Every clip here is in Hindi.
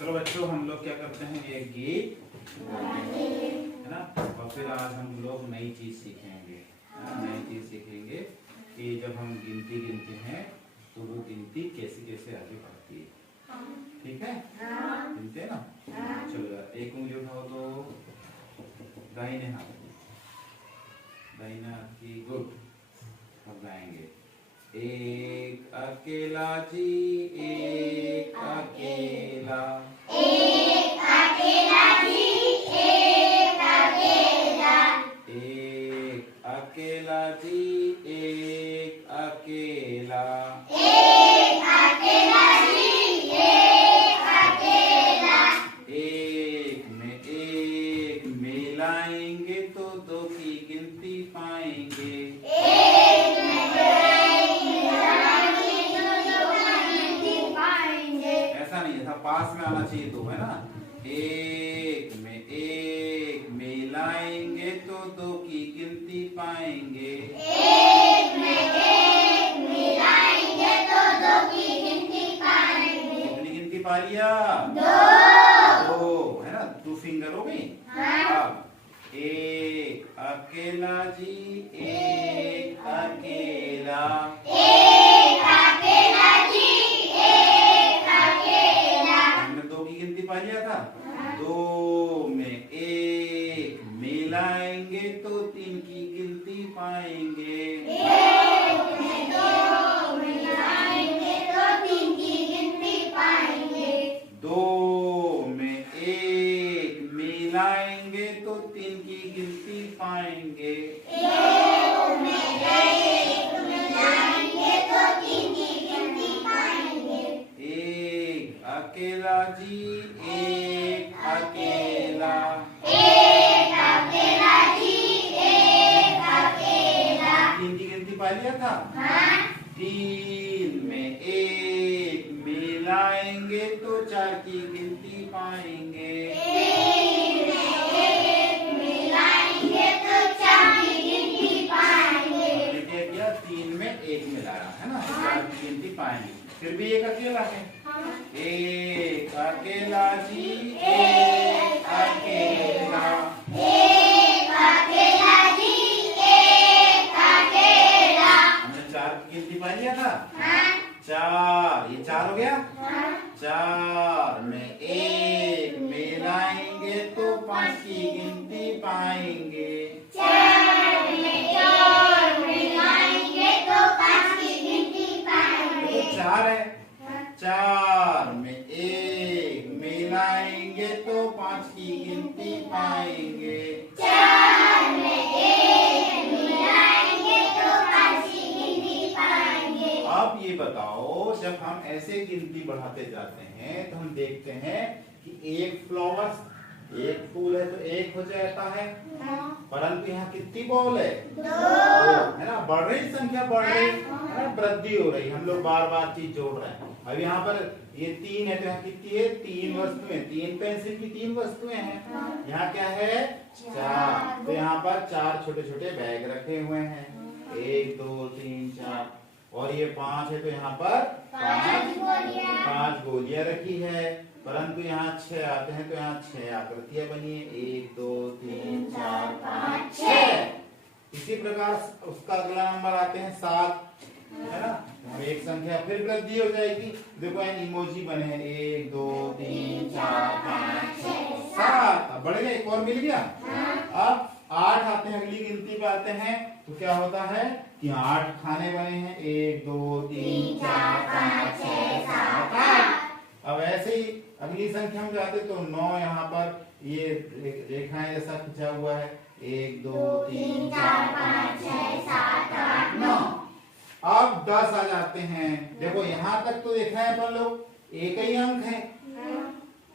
चलो बच्चों, हम लोग क्या करते हैं, एक गीत है ना, और फिर आज हम लोग नई चीज सीखेंगे। नई चीज सीखेंगे कि जब हम गिनती गिनते हैं तो वो गिनती कैसे कैसे आगे बढ़ती है। ठीक है, गिनते हैं ना। चलो एक उंगली उठाओ तो दाहिने हाथ की गुड। अब गाएंगे, एक अकेला जी एक अकेला, एक अकेला जी एक अकेला, एक अकेला जी एक अकेला, एक अकेला जी एक अकेला, एक मिलाएंगे तो दो की गिनती पाएंगे। एक में मिलाएंगे तो दो की गिनती पाएंगे। ऐसा नहीं, ऐसा पास में आना चाहिए दो, है ना। एक में एक मिलाएंगे तो दो की गिनती पाएंगे। एक में एक मिलाएंगे तो दो की गिनती पाएंगे। कितनी गिनती पा लिया? दो, है ना, 2 फिंगर हो गई। अब एक अकेला जी एक अकेला, एक अकेला जी एक अकेला, हमने 2 की गिनती पा लिया था। 2 में एक मिलाएंगे तो 3 की गिनती पाएंगे। एक में दो मिलाएंगे तो 3 की गिनती पाएंगे। 2 में एक मिलाएंगे तो 3 की गिनती पाएंगे। एक में एक मिलाएंगे तो 3 की गिनती पाएंगे। एक अकेला जी एक अकेला, एक अकेला जी एक अकेला, 3 की गिनती पा लिया था। 3 में एक मिलाएंगे तो 4 की गिनती पाएंगे। 3 में एक मिलाएंगे तो 4 की गिनती पाएंगे। क्या किया? 3 में एक मिलाया, है ना, 4 की गिनती पाएंगे। फिर भी एक अकेला है। एक अकेला जी एक अकेला, एक अकेला जी एक अकेला, हमने 4 की गिनती पा लिया था। 4, ये 4 हो गया। 4 में एक मिलाएंगे तो 5 की गिनती पाएंगे। 4 में 4 मिलाएंगे तो 5 की गिनती पाएंगे। तो 4 है, 4 में एक मिलाएंगे तो 5 की गिनती पाएंगे। 4 में एक मिलाएंगे तो 5 की गिनती पाएंगे। अब ये बताओ, जब हम ऐसे गिनती बढ़ाते जाते हैं तो हम देखते हैं कि एक फ्लावर, एक फूल है तो एक हो जाता है, परंतु यहाँ कितनी बॉल है? 2, है ना। बढ़ रही संख्या, बढ़ रही है ना, वृद्धि हो रही। हम लोग बार बार चीज जोड़ रहे हैं। अब यहाँ पर ये 3 है तो यहाँ कितनी है? 3 वस्तुएं, 3 पेंसिल की 3 वस्तुएं हैं। यहाँ क्या है? 4। तो यहाँ पर 4 छोटे छोटे बैग रखे हुए हैं। 1 2 3 4, और ये 5 है तो यहाँ पर 5 गोलियां रखी है। परंतु यहाँ 6 आते हैं तो यहाँ 6 आकृतियां बनी है। 1 2 3 4 5 6। इसी प्रकार उसका अगला नंबर आते हैं 7, है ना। और एक संख्या फिर वृद्धि हो जाएगी। देखो यहाँ इमोजी बने हैं, 1 2 3 4 5 6 7। अब बढ़ गया, एक और मिल गया। अब 8 आते हैं, अगली गिनती पे आते हैं तो क्या होता है कि 8 खाने बने हैं। 1 2 3 4 5 6 7 8। अब ऐसे ही अगली संख्या में जाते तो 9 यहाँ पर ये रेखाएं जैसा खिंचा हुआ है। 1 2 3 4 5 6 7 8 9। अब 10 आ जाते हैं। देखो यहाँ तक तो देखा है अपन लोग, एक ही अंक है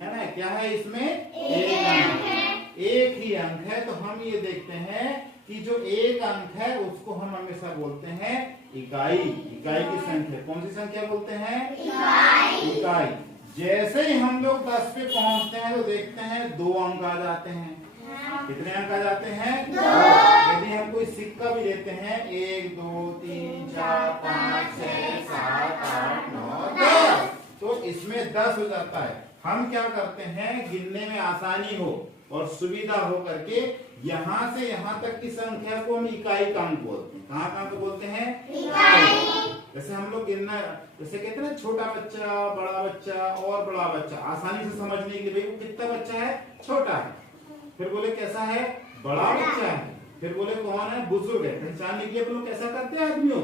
ना। क्या है इसमें? एक अंक है, एक ही अंक है। तो हम ये देखते हैं कि जो एक अंक है उसको हम हमेशा बोलते हैं इकाई। इकाई की संख्या, कौन सी संख्या बोलते हैं? इकाई। जैसे ही हम लोग 10 पे पहुंचते हैं तो देखते हैं 2 अंक आ जाते हैं। कितने अंक आ जाते हैं? 2। यदि हम कोई सिक्का भी लेते हैं, 1 2 3 4 5 6 7 8 9 10, तो इसमें 10 हो जाता है। हम क्या करते हैं, गिनने में आसानी हो और सुविधा हो करके यहाँ से यहाँ तक की संख्या को हम इकाई का अंक बोलते हैं। कहाँ कहाँ पे बोलते हैं? इकाई। जैसे हम लोग गिनना, जैसे कहते हैं ना, छोटा बच्चा, बड़ा बच्चा और बड़ा बच्चा, आसानी से समझने के लिए वो कितना बच्चा है? छोटा है। फिर बोले कैसा है? बड़ा बच्चा है। फिर बोले कौन है? बुजुर्ग है। पहचानने के लिए लोग कैसा करते हैं आदमियों?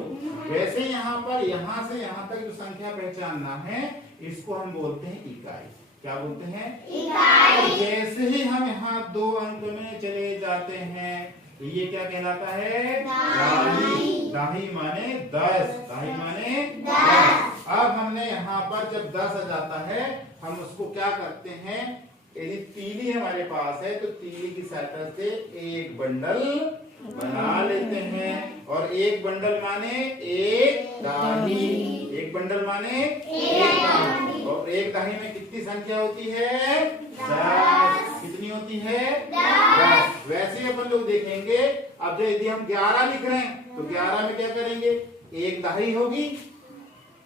वैसे यहाँ पर यहाँ से यहाँ तक जो संख्या पहचानना है, इसको हम बोलते हैं इकाई। क्या बोलते हैं? इकाई। तो जैसे ही हम यहाँ 2 अंक में चले जाते हैं, ये क्या कहलाता है? दाही। दाही माने 10। दाही माने 10। अब हमने यहाँ पर जब 10 आ जाता है, हम उसको क्या करते हैं, यदि तीली हमारे पास है तो तीली की सहायता से एक बंडल बना लेते हैं। और एक बंडल माने एक दाही। एक बंडल माने एक दाही। और एक दाही में कितनी संख्या होती है? 10। कितनी होती है? 10। वैसे अपन लोग देखेंगे, अब जो यदि हम 11 लिख रहे हैं तो 11 में क्या करेंगे? एक दाही होगी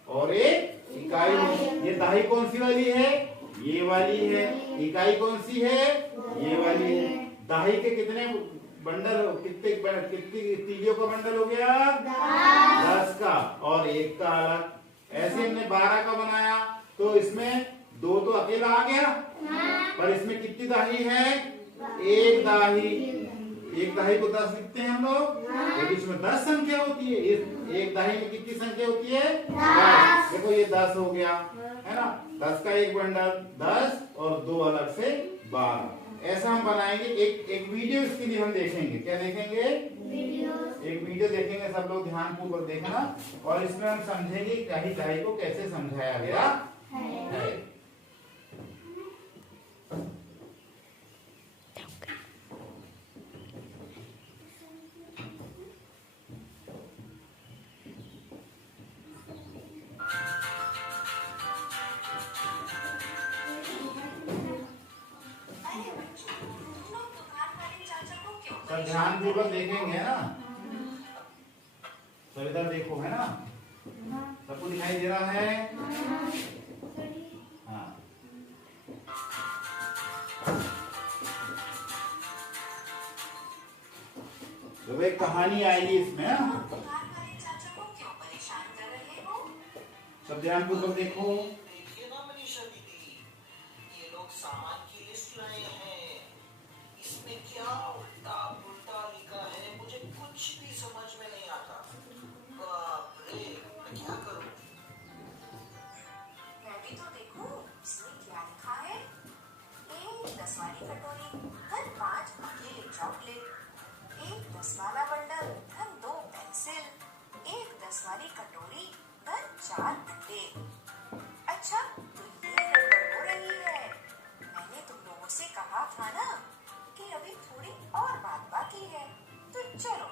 और एक इकाई होगी। ये दाही कौन सी वाली है? ये वाली है। इकाई कौन सी है? ये वाली है। दाही के कितने बंडल, कितनी तीलियों का बंडल हो गया? 10 का, और एक का अलग। ऐसे हमने 12 का बनाया तो इसमें 2 तो अकेला आ गया, पर इसमें कितनी दाही है? एक दाही। एक दाही को 10 लिखते हैं हम लोग, तो इसमें 10 संख्या होती है। एक दाही में कितनी संख्या होती है? 10। देखो ये 10 हो गया, है ना? 10 का एक बंडल 10 और 2 अलग से 12। ऐसा हम बनाएंगे। एक वीडियो इसके लिए हम देखेंगे। क्या देखेंगे? एक वीडियो देखेंगे, सब लोग ध्यान पूर्वक देखना, और इसमें हम समझेंगे दाही दाही को कैसे समझाया गया है। सब ध्यान पूर्वक देखेंगे ना? सब इधर देखो, है ना? सबको दिखाई दे रहा है? हाँ। तो एक कहानी आएगी इसमें, सब ध्यान पूर्वक देखो। देखिए ना मनीषा दीदी, ये लोग सामान की लिस्ट लाए हैं। इसमें क्या उल्टा पुल्टा लिखा है, मुझे कुछ भी समझ में नहीं आता। बाप रे, मैं क्या करूं? मैं भी तो देखूं इसमें क्या लिखा है। एक 10 वाली कटोरी, धन 5 अकेले चॉकलेट, एक 10 वाला बंडल, धन 2 पेंसिल, एक 10 वाली कटोरी, धन 4 अंडे। अच्छा, तो ये गड़बड़ हो रही है। मैंने तुम लोगों से कहा था ना कि अभी थोड़ी और बात बाकी है, तो चलो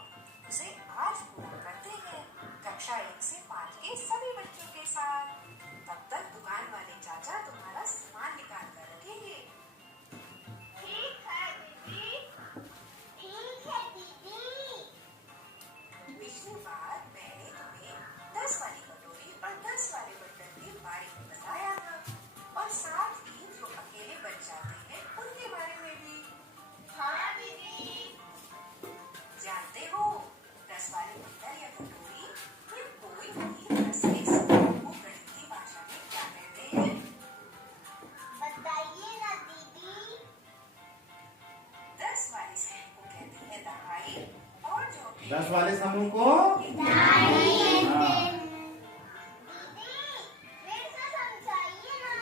उसे आज पूरा करते हैं, कक्षा 1 से 5 के सभी बच्चों के साथ। तब तक दुकान वाले चाचा तुम्हारा सामान निकाल कर रखेंगे। ठीक है दीदी। ठीक है दीदी। पिछली बार मैंने तुम्हें 10 वाली कटोरी और 10 वाले बर्तन के बारे में बताया था, और साथ ही जो अकेले बच जाते हैं उनके बारे में भी। हाँ दीदी। जानते हो 10 वाले बर्तन या कटोरी में कोई भी 10 के संख्या को गणितीय भाषा में क्या कहते हैं? बताइए ना दीदी। 10 वाले समूह को कहते हैं दहाई, और जो 10 वाले समूह को दीदी, हाँ। फिर से समझाइए ना।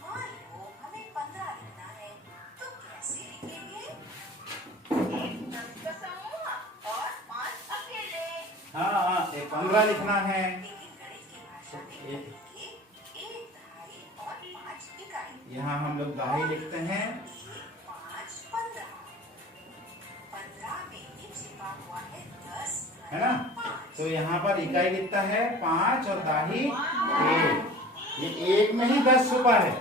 मान लो हमें 15 लिखना है, तो कैसे लिखेंगे? एक 10 का समूह और 5 अकेले। हाँ, 15 लिखना है। लेकिन गणित की भाषा में कहेंगे एक दहाई और 5 इकाई। यहाँ हम लोग दाही लिखते हैं। 5 15, 15 में ही छिपा हुआ है 10, है ना? तो यहाँ पर इकाई लिखता है 5 और दाही 1। ये एक में ही 10 छुपा है।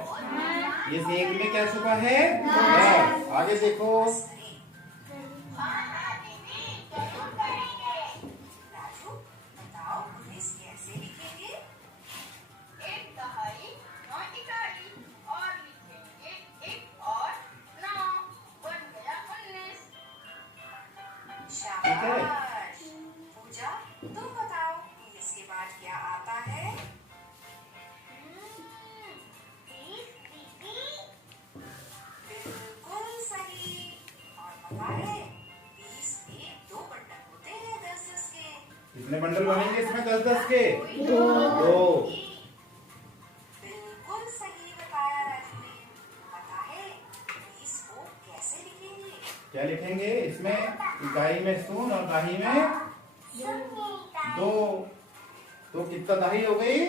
इस एक में क्या छुपा है? 10। आगे देखो। हाँ हाँ दीदी, जरूर करेंगे। राजू बताओ पुलिस कैसे लिखेंगे? एक दहाई 9 इकाई। कितने बंडल बनेंगे इसमें 10-10 के? 2। बिल्कुल सही बताया राजू ने। पता है 20 को कैसे लिखेंगे? क्या लिखेंगे इसमें? इकाई में 0 और दाही में 2। तो कितना दाही हो गई?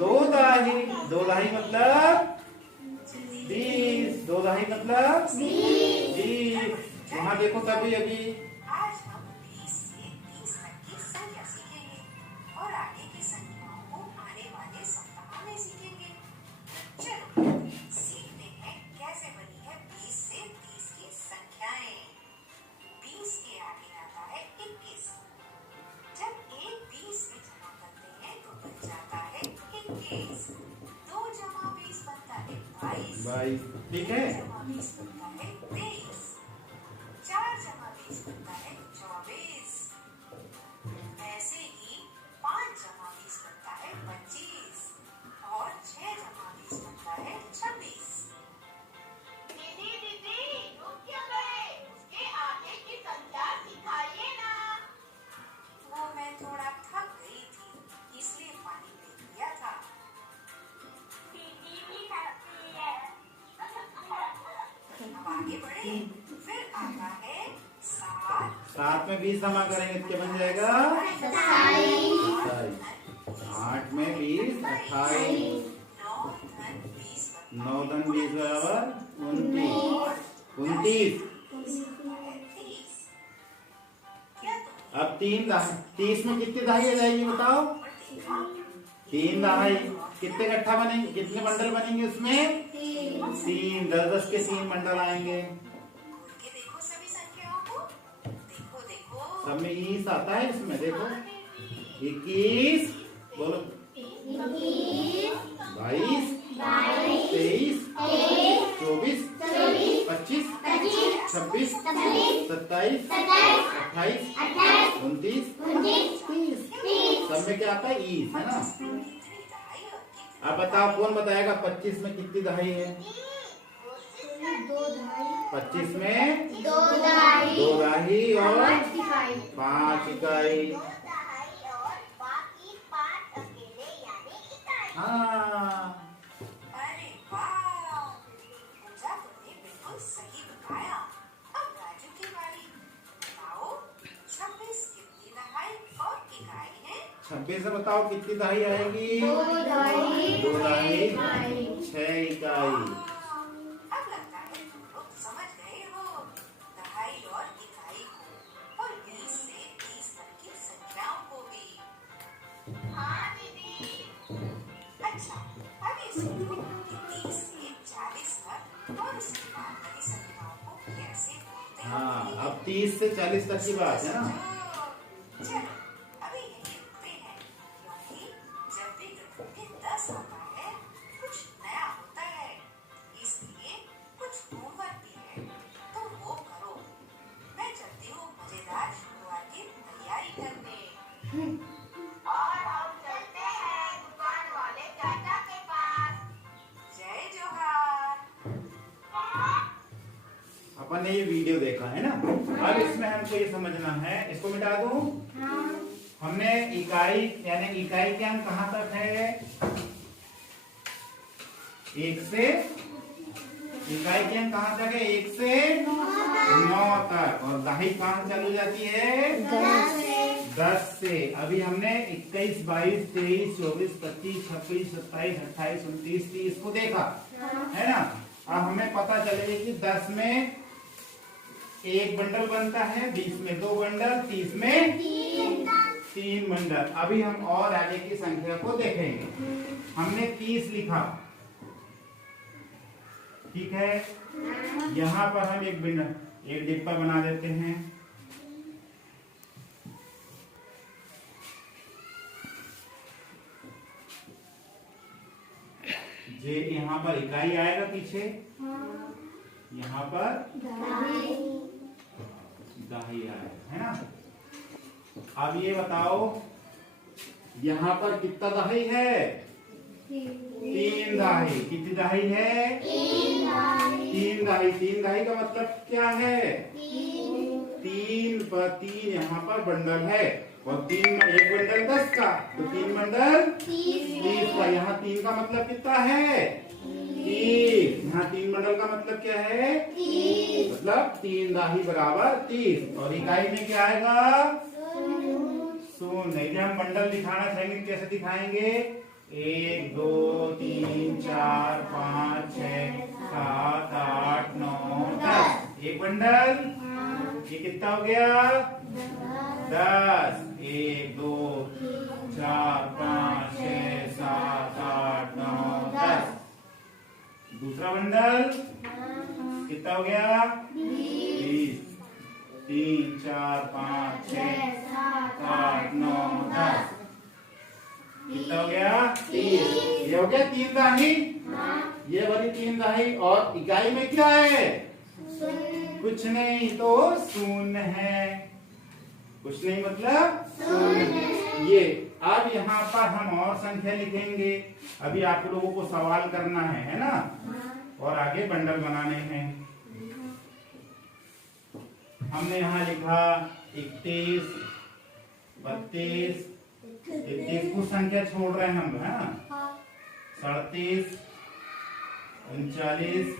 2 दाही। 2 दाही मतलब 20। 2 दाही मतलब 20। यहाँ देखो तभी अभी आज हम 20 से 30 तक की संख्या सीखेंगे और आगे की संख्याओं को आने वाले सप्ताह में सीखेंगे। चलो सीखते हैं कैसे बनी है 20 से 30 की संख्याएं। 20 के आगे आता है 21। जब एक 20 में जमा करते हैं तो बन जाता है 21। 2 जमा 20 बनता है 22। 22। ठीक है। 3 जमा 20 बनता है 23। 4 जमा 20 बनता है 24। ऐसे ही 5 जमा 20 बनता है 25 और 6 जमा 20 बनता है 26। दीदी दीदी रुक क्यों गए? उसके आगे की संख्या सिखाइए ना। वो मैं थोड़ा थक गई थी इसलिए पानी पी लिया था। दीदी भी थकती है। अब आगे बढ़े। फिर आता है 7। 7 में 20 जमा करेंगे तो क्या बन जाएगा? 27। 8 में 20 28। 9 धन 20 बराबर 29। 30। अब 3 दाही। 30 में कितनी दाही आ जाएगी बताओ? 3 दाही। कितने इकट्ठा बनेंगे? कितने बंडल बनेंगे उसमें? 3। 10-10 के 3 बंडल आएंगे। खोल के देखो सभी संख्याओं को। देखो देखो। सब में 20 आता है इसमें देखो। 21 बोलो 22 23 24 25 26 27 28 29 30। सब में क्या आता है? ईस है ना। कितनी दहाई और कितनी अब बताओ कौन बताएगा 25 में कितनी दहाई है? 25 में 2 दाही और 5 इकाई। 2 दहाई और बाकी 5 अकेले यानी इकाई। हाँ अरे वाह पूजा तुमने बिल्कुल सही बताया। अब राजू की बारी। बताओ 26 कितनी दहाई और इकाई है? 26 से बताओ कितनी दहाई आएगी? 2 दाही 6 इकाई। अब लगता है तुम लोग समझ गए हो दहाई और इकाई को और 20 से 30 तक की संख्याओं को भी। हाँ दीदी। अच्छा अब ये सीखो कि 30 से 40 तक और उसके बाद वाली संख्याओं को कैसे बोलते हाँ हैं। अब 30 से 40 तक की बात है ना। चलो अभी यही रुकते हैं क्योंकि जब भी गणों के 10 आता है कुछ नया होता है इसलिए कुछ होमवर्क भी है तो वो करो। मैं चलती हूँ मजेदार शुरुआत की तैयारी करने। और हम चलते हैं दुकान वाले चाचा के पास। जय जोहार। अपन ने ये वीडियो देखा है ना। अब इसमें हमको ये समझना है, इसको मिटा दूं। हमने इकाई यानी इकाई के अंक कहाँ तक है? 1 से इकाई के अंक कहाँ तक है? 1 से 9 तक। और दाही कहाँ चालू जाती है? 10 से। अभी हमने 21 22 23 24 25 26 27 28 29 30 को देखा है ना। अब हमें पता चलेगा कि 10 में 1 बंडल बनता है, 20 में 2 बंडल, 30 में 3 बंडल। अभी हम और आगे की संख्या को देखेंगे। हमने 30 लिखा, ठीक है। यहाँ पर हम एक डिब्बा बना देते हैं। ये यहाँ पर इकाई आएगा पीछे, यहाँ पर दाही आएगा, है ना। अब ये बताओ यहाँ पर कितना दाही है? 3 दाही। कितनी दाही है? 3 दाही। 3 दाही का मतलब क्या है? 3 पर 3 यहाँ पर बंडल है और 1 बंडल 10 का, तो 3 बंडल 30 का। यहाँ 3 का मतलब कितना है? 30। यहाँ 3 बंडल का मतलब क्या है? मतलब 3 दाही बराबर 30। और इकाई में क्या आएगा? शून्य। यदि हम बंडल दिखाना चाहेंगे कैसे दिखाएंगे? 1 2 3 4 5 6 7 8 9 10। 1 बंडल, ये कितना हो गया? 10। 1 2 4 5 6 7 8 9 10। दूसरा बंडल कितना हो गया? 20। 3 4 5 6 7 8 9 10। कितना हो गया? 30। ये हो गया 3 दाही। ये वाली 3 दाही। और इकाई में क्या है? कुछ नहीं, तो शून्य है। कुछ नहीं मतलब शून्य। ये अब यहाँ पर हम और संख्या लिखेंगे। अभी आप लोगों को सवाल करना है ना? और आगे बंडल बनाने हैं। हमने यहाँ लिखा 31 32 33 कुछ संख्या छोड़ रहे हैं हम, है ना? 37 39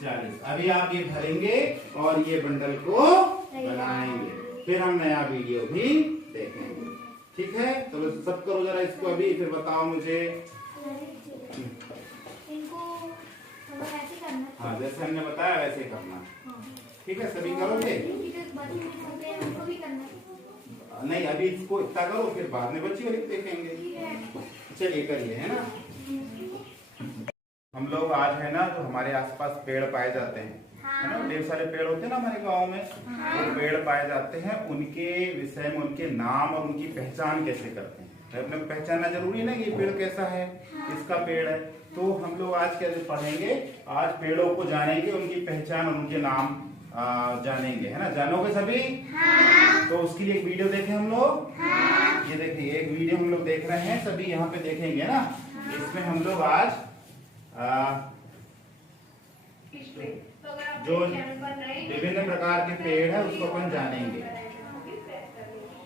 40। अभी आप ये भरेंगे और ये बंडल को बनाएंगे, फिर हम नया वीडियो भी देखेंगे। ठीक है, चलो सब करो जरा इसको अभी, फिर बताओ मुझे। हाँ, जैसे हमने बताया वैसे करना। ठीक है, सभी करोगे? नहीं, अभी इसको इतना करो, फिर बाद में बच्ची वाली देखेंगे। चलिए करिए, है ना? हम लोग आज है ना, जो हमारे आसपास पेड़ पाए जाते हैं, है ना, ढेर सारे पेड़ होते हैं ना हमारे गांव में, वो पेड़ पाए जाते हैं, उनके विषय में उनके नाम और उनकी पहचान कैसे करते हैं। अपने को पहचानना जरूरी है ना कि पेड़ कैसा है, किसका पेड़ है। तो हम लोग आज कैसे पढ़ेंगे? आज पेड़ों को जानेंगे, उनकी पहचान और उनके नाम जानेंगे, है ना? जानोगे सभी? तो उसके लिए एक वीडियो देखें हम लोग। ये देखिए, एक वीडियो हम लोग देख रहे हैं, सभी यहाँ पे देखेंगे ना। इसमें हम लोग आज जो विभिन्न प्रकार के पेड़ है उसको अपन जानेंगे।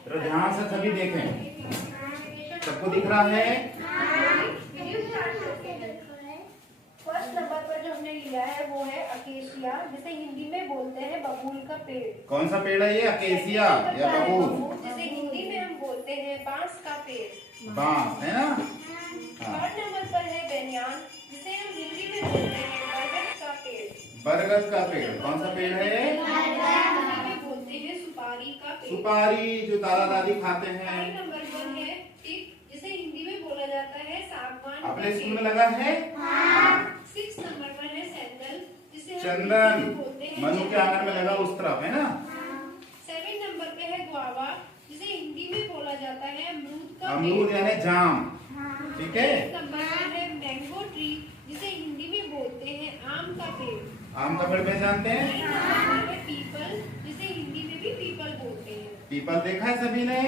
तो ध्यान से सभी देखें, सबको दिख रहा है? फर्स्ट नंबर पर जो हमने लिया है वो है अकेसिया, जिसे हिंदी में बोलते हैं बबूल का पेड़। कौन सा पेड़ है ये? अकेसिया या बबूल? जिसे हिंदी में हम बोलते हैं बांस का पेड़। बांस, है ना? थर्ड नंबर पर है बेनियान, जिसे हम हिंदी में बोलते हैं बरगद का पेड़। बरगद का पेड़ कौन सा पेड़ है? हिंदी में बोलते हैं सुपारी का पेड़। सुपारी, जो दादा दादी खाते हैं। फाइव नंबर पर है टिक, जिसे हिंदी में बोला जाता है सागवान। अपने स्कूल में लगा है? 6 नंबर पर है सैंडल, जिसे हम चंदन, हिंदी में बोलते हैं मनु के आंगन में लगा उस तरफ, है ना? 7 नंबर पे है गुआवा, जिसे हिंदी में बोला जाता है अमरूद का अमरूद यानी जाम। ठीक है। 8 नंबर पर है मैंगो ट्री, जिसे हिंदी में बोलते हैं आम का पेड़। आम का पेड़ पहचानते हैं? 9 नंबर पर है पीपल, जिसे हिंदी में भी पीपल बोलते हैं। पीपल देखा है सभी ने?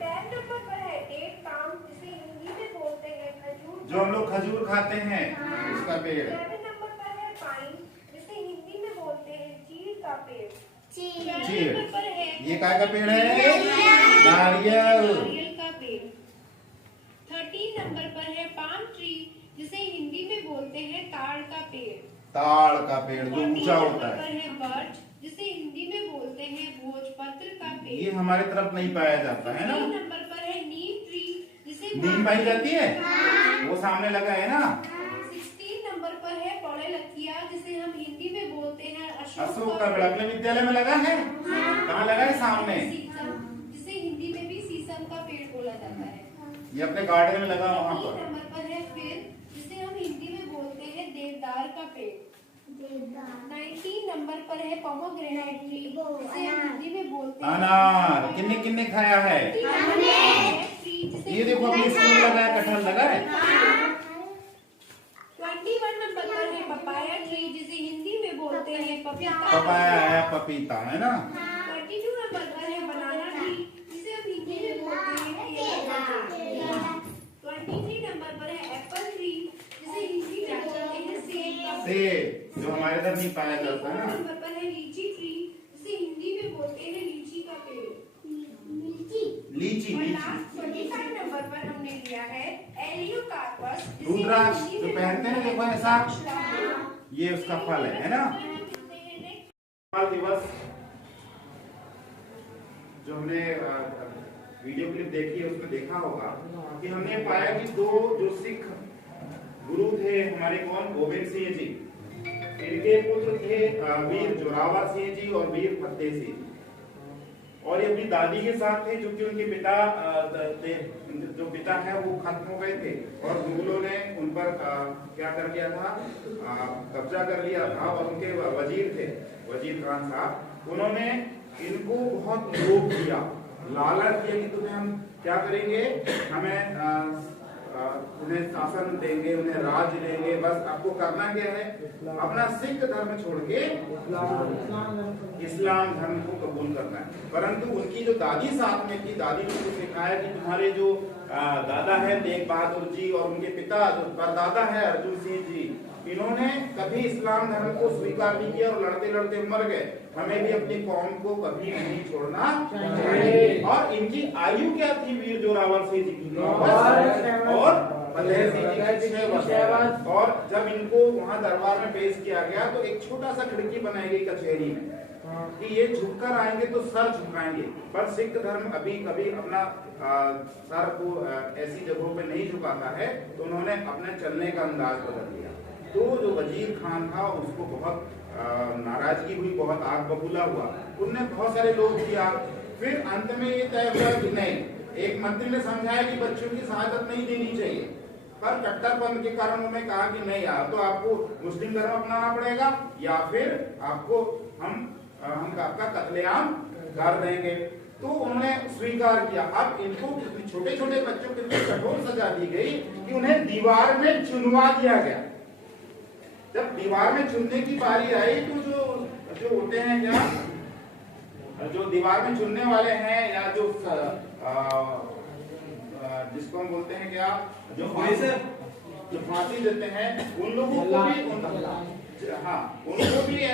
10 नंबर पर है डेट पाम, जिसे हिंदी में बोलते हैं खजूर। जो हम लोग खजूर खाते हैं उसका पेड़। 11 नंबर पर है पाइन, जिसे हिंदी में बोलते हैं चीड़ का पेड़। चीड़। 12 नंबर पर है ये काय का पेड़ है? नारियल। नारियल का पेड़। 13 नंबर पर है पाम ट्री, जिसे हिंदी में बोलते हैं ताड़ का पेड़। ताड़ का पेड़ जो 14 ऊंचा नंबर होता पर है। है बर्च, जिसे हिंदी में बोलते हैं भोजपत्र का पेड़। ये हमारे तरफ नहीं पाया जाता है ना। 15 नंबर पर है नीम ट्री, जिसे नीम पाई जाती है, वो सामने लगा है ना। 16 नंबर पर है पौड़े लखिया, जिसे हम हिंदी में बोलते हैं अशोक का पेड़ अपने विद्यालय में लगा है। कहाँ लगा है? सामने। सीसम, जिसे हिंदी में भी सीसम का पेड़ बोला जाता है। ये अपने गार्डन में लगा वहाँ 3 पर। नंबर पर है फिर, जिसे हम हिंदी में बोलते हैं देवदार का पेड़। 19 नंबर पर है पोमोग्रेनेट ट्री, जिसे हम हिंदी में बोलते हैं अनार। किन्ने किन्ने खाया है? ये देखो अपने स्कूल में लगा है, कटहल लगा है। 21 नंबर पर है पपाया ट्री, जिसे हिंदी में बोलते हैं पपीता। पपाया है, पपीता, है ना? 22 नंबर पर है बनाना ट्री, जिसे हम हिंदी में बोलते हैं केला का पेड़। 23 नंबर पर है एप्पल ट्री, जिसे हिंदी में बोलते हैं सेब का पेड़। सेब, जो हमारे इधर नहीं पाया जाता है 24 ना। नंबर पर है लीची ट्री, जिसे हिंदी में बोलते हैं लीची का पेड़। रुद्राक्ष जो पहनते हैं, देखो ऐसा, ये उसका फल है ना। फल दिवस जो हमने वीडियो क्लिप देखी है उसमें देखा होगा कि हमने पाया कि दो जो सिख गुरु थे हमारे, कौन, गोविंद सिंह जी, इनके पुत्र थे वीर जोरावर सिंह जी और वीर फतेह सिंह। और ये अपनी दादी के साथ थे, जो कि उनके पिता जो पिता है वो खत्म हो गए थे और मुगलों ने उन पर क्या कर लिया था, कब्जा कर लिया था। और उनके वजीर थे, वजीर खान साहब, उन्होंने इनको बहुत लोभ दिया, लालच दिया कि तुम्हें हम क्या करेंगे, हमें उन्हें शासन देंगे, उन्हें राज देंगे, बस आपको करना क्या है, अपना सिख धर्म छोड़ के इस्लाम धर्म को कबूल करना है। परंतु उनकी जो दादी साथ में थी, दादी ने उनको सिखाया कि तुम्हारे जो दादा है तेग बहादुर जी और उनके पिता जो परदादा है अर्जुन सिंह जी, इन्होंने कभी इस्लाम धर्म को स्वीकार नहीं किया और लड़ते लड़ते मर गए। हमें भी अपनी कौम को कभी नहीं छोड़ना चाहिए। और इनकी आयु क्या थी, वीर जोरावर सिंह जी की 9 वर्ष और फतेह सिंह जी की 6 वर्ष। और जब इनको वहां दरबार में पेश किया गया तो एक छोटा सा खिड़की बनाई गई कचहरी में कि ये झुककर आएंगे तो सर झुकाएंगे, पर सिख धर्म अभी कभी अपना सर को ऐसी जगहों पे नहीं झुकाता है, तो उन्होंने अपने चलने का अंदाज बदल दिया। तो जो वजीर खान था उसको बहुत नाराजगी हुई, बहुत आग बबूला हुआ, उनने बहुत सारे लोग किया। फिर अंत में ये तय हुआ कि नहीं, एक मंत्री ने समझाया कि बच्चों की शहादत नहीं देनी चाहिए, पर कट्टरपंथ के कारण उन्होंने कहा कि नहीं यार, तो आपको मुस्लिम धर्म अपनाना पड़ेगा या फिर आपको हम आपका कत्लेआम कर देंगे। तो उन्होंने स्वीकार किया। अब इनको छोटे छोटे बच्चों के लिए कठोर सजा दी गई कि उन्हें दीवार में चुनवा दिया गया। जब दीवार में चुनने की बारी आई तो जो होते हैं क्या, जो दीवार में चुनने वाले हैं या जो जिसको हम बोलते हैं क्या, जो फांसी देते हैं, उन लोगों को भी उनको भी ये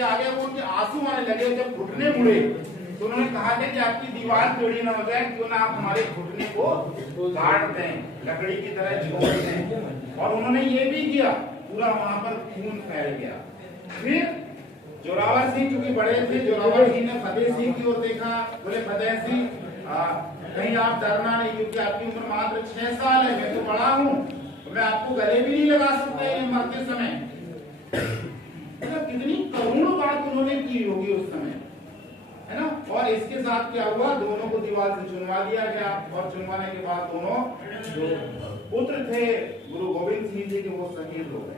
आ गया, उनके आंसू आने लगे जब घुटने मुड़े। तो उन्होंने कहा था कि आपकी दीवार टेढ़ी ना हो जाए, क्यों ना आप हमारे घुटने को काट दें, लकड़ी की तरह छोड़ दें। और उन्होंने ये भी किया, पूरा वहां पर खून फैल गया। फिर जोरावर सिंह चूंकि बड़े थे, जोरावर सिंह ने फतेह सिंह की ओर देखा, बोले फतेह सिंह कहीं आप डरना नहीं, क्योंकि आपकी उम्र मात्र 6 साल है, मैं तो बड़ा हूँ, तो मैं आपको गले भी नहीं लगा सकता ये मरते समय। कितनी करुण बात उन्होंने की होगी उस समय, है ना। और इसके साथ क्या हुआ, दोनों को दीवार से चुनवा दिया गया। और चुनवाने के बाद दोनों जो पुत्र थे गुरु गोविंद सिंह जी के, वो शहीद हो गए।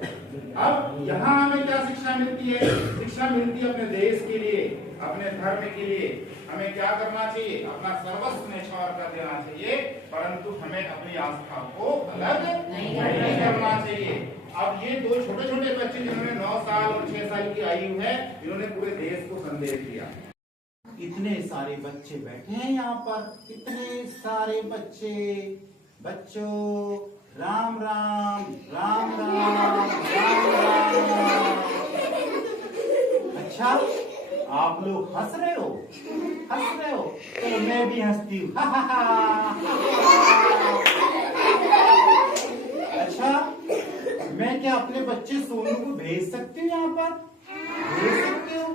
अब यहाँ हमें क्या शिक्षा मिलती है, शिक्षा मिलती है अपने देश के लिए, अपने धर्म के लिए हमें क्या करना चाहिए, अपना सर्वस्व न्यौछावर कर देना चाहिए, परंतु हमें अपनी आस्था को अलग नहीं करना चाहिए। अब ये दो छोटे छोटे बच्चे जिन्होंने 9 साल और 6 साल की आयु है, इन्होंने पूरे देश को संदेश दिया। इतने सारे बच्चे बैठे हैं यहाँ पर, इतने सारे बच्चे, बच्चों राम राम राम राम राम राम। अच्छा, आप लोग हंस रहे हो, तो मैं भी हंसती हूँ। अच्छा, मैं क्या अपने बच्चे सोनू को भेज सकती हूँ यहाँ पर? भेज सकती हूँ?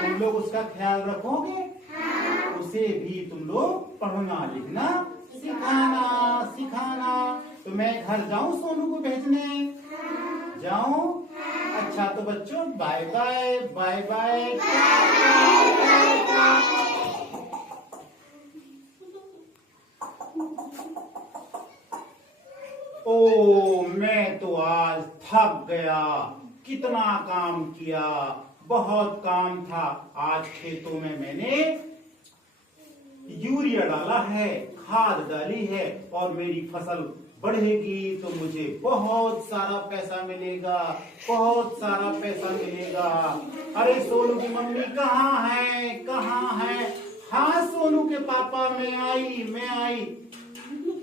तुम लोग उसका ख्याल रखोगे? उसे भी तुम लोग पढ़ना लिखना सिखाना। तो मैं घर जाऊं सोनू को भेजने? जाऊं? अच्छा, तो बच्चों बाय बाय बाय बाय। ओ, मैं तो आज थक गया, कितना काम किया, बहुत काम था। आज खेतों में मैंने यूरिया डाला है, खाद डाली है, और मेरी फसल बढ़ेगी तो मुझे बहुत सारा पैसा मिलेगा, बहुत सारा पैसा मिलेगा। अरे सोनू की मम्मी कहाँ है, कहाँ है? हाँ सोनू के पापा, मैं आई।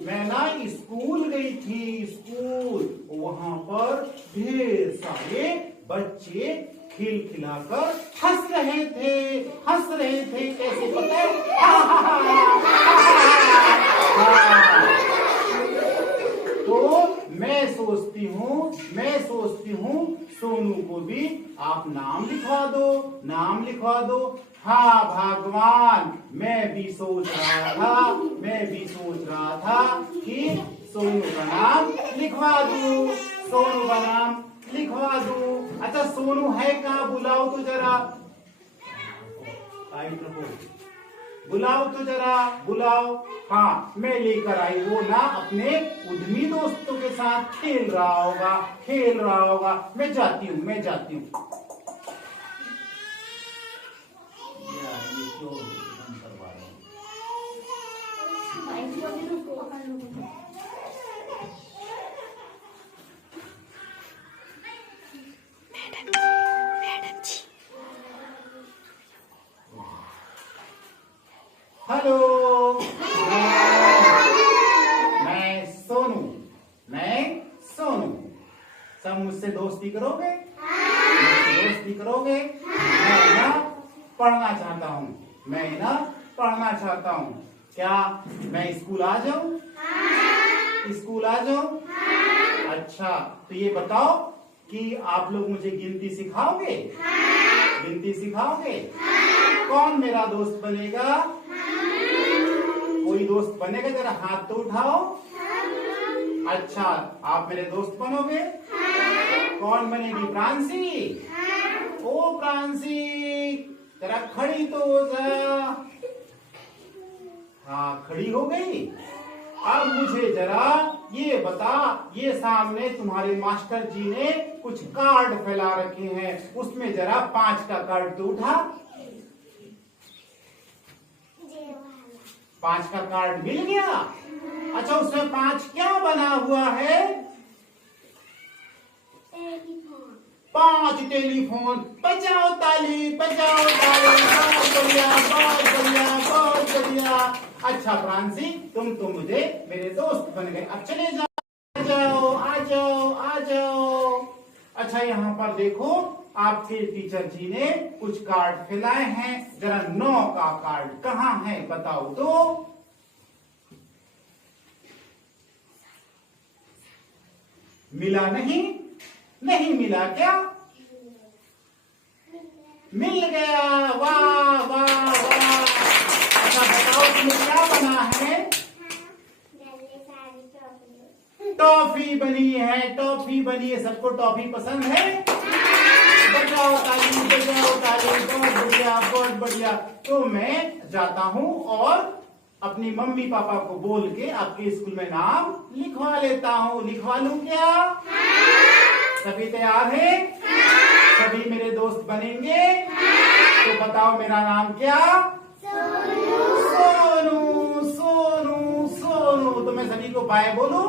मैं ना स्कूल गई थी, स्कूल, वहां पर ढेर सारे बच्चे खिलखिलाकर हंस रहे थे। कैसे पता है? तो मैं मैं सोचती हूँ सोनू को भी आप नाम लिखवा दो। हाँ भगवान, मैं भी सोच रहा था कि सोनू का नाम लिखवा दूं। अच्छा सोनू है कहाँ? बुलाओ तो जरा, बुलाओ। हाँ मैं लेकर आई, वो ना अपने उद्यमी दोस्तों के साथ खेल रहा होगा। मैं जाती हूँ। हेलो, मैं सोनू। सब मुझसे दोस्ती करोगे? मैं ना पढ़ना चाहता हूँ। क्या मैं स्कूल आ जाऊँ? अच्छा तो ये बताओ कि आप लोग मुझे गिनती सिखाओगे? कौन मेरा दोस्त बनेगा? कोई दोस्त बनेगा? जरा हाथ तो उठाओ। अच्छा आप मेरे दोस्त बनोगे? कौन बनेगी? प्रांसी। ओ प्रांसी, जरा खड़ी तो हो जा। हाँ खड़ी हो गई। अब मुझे जरा ये बता, ये सामने तुम्हारे मास्टर जी ने कुछ कार्ड फैला रखे हैं, उसमें जरा 5 का कार्ड तो उठा। 5 का कार्ड मिल गया। अच्छा उसमें 5 क्या बना हुआ है? 5 टेलीफोन। बजाओ ताली। बहुत बढ़िया। अच्छा फ्रांसी, तुम तो मुझे मेरे दोस्त बन गए। अब चले जाओ। आ जाओ। अच्छा यहाँ पर देखो, आपके टीचर जी ने कुछ कार्ड फैलाए हैं। जरा 9 का कार्ड कहाँ है बताओ तो। मिला नहीं मिला क्या? मिल गया। वाह। अच्छा बताओ तुम्हें क्या बना है? टॉफी बनी है। सबको टॉफी पसंद है? बजाओ ताली। बहुत बढ़िया। तो मैं जाता हूँ और अपनी मम्मी पापा को बोल के आपके स्कूल में नाम लिखवा लेता हूँ। लिखवा लूं क्या? सभी तैयार है? सभी मेरे दोस्त बनेंगे? तो बताओ मेरा नाम क्या? सोनू। तो मैं सभी को बाय बोलूं?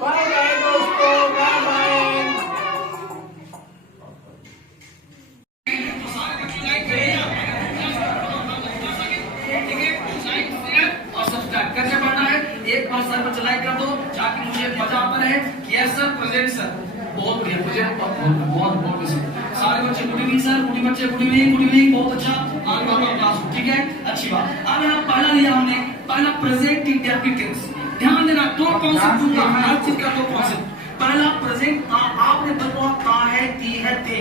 बाय दोस्तों, बाय। कैसे पढ़ना है? एक बार सर पर चलाई कर दो ताकि मुझे पता रहे कि यस सर, प्रेजेंट सर। बहुत बढ़िया, प्रेजेंट बहुत सारे बच्चे good evening sir, good evening. बहुत अच्छा आपका क्लास, ठीक है, अच्छी बात। अब यहाँ पहला लिया हमने, पहला प्रेजेंट इंडेफिनिट टेंस। ध्यान देना, 2 कॉन्सेप्ट दूंगा, हर चीज का 2 कॉन्सेप्ट। पहला प्रेजेंट आपने बताया ता है, ती है, ते।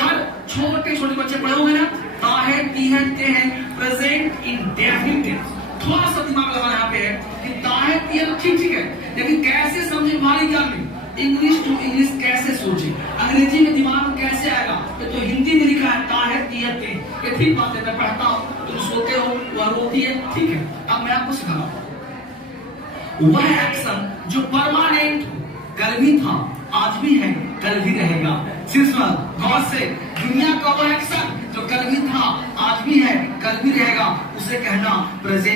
हर छोटे बच्चे पढ़े होंगे ना, ता है, ती है, ते है। Present indefinite tense. थोड़ा सा दिमाग लगाना यहाँ पे है कि ता है, ती है, ठीक है, लेकिन कैसे समझे हमारी ज्ञान में? इंग्लिश टू इंग्लिश कैसे सोचे, अंग्रेजी में दिमाग में कैसे आएगा? तो हिंदी में लिखा है ता है, ती है, ते। ये ठीक बात है, मैं पढ़ता हूँ, तुम सोते हो, वह रोती है, ठीक है। अब मैं आपको सिखा रहा हूँ वह एक्शन जो परमानेंट, कल भी था, आज भी है, कल भी रहेगा। सिर्फ गौर से, दुनिया का वह एक्शन जो कल भी था, आज भी है, कल भी रहेगा, उसे कहना प्रेजेंट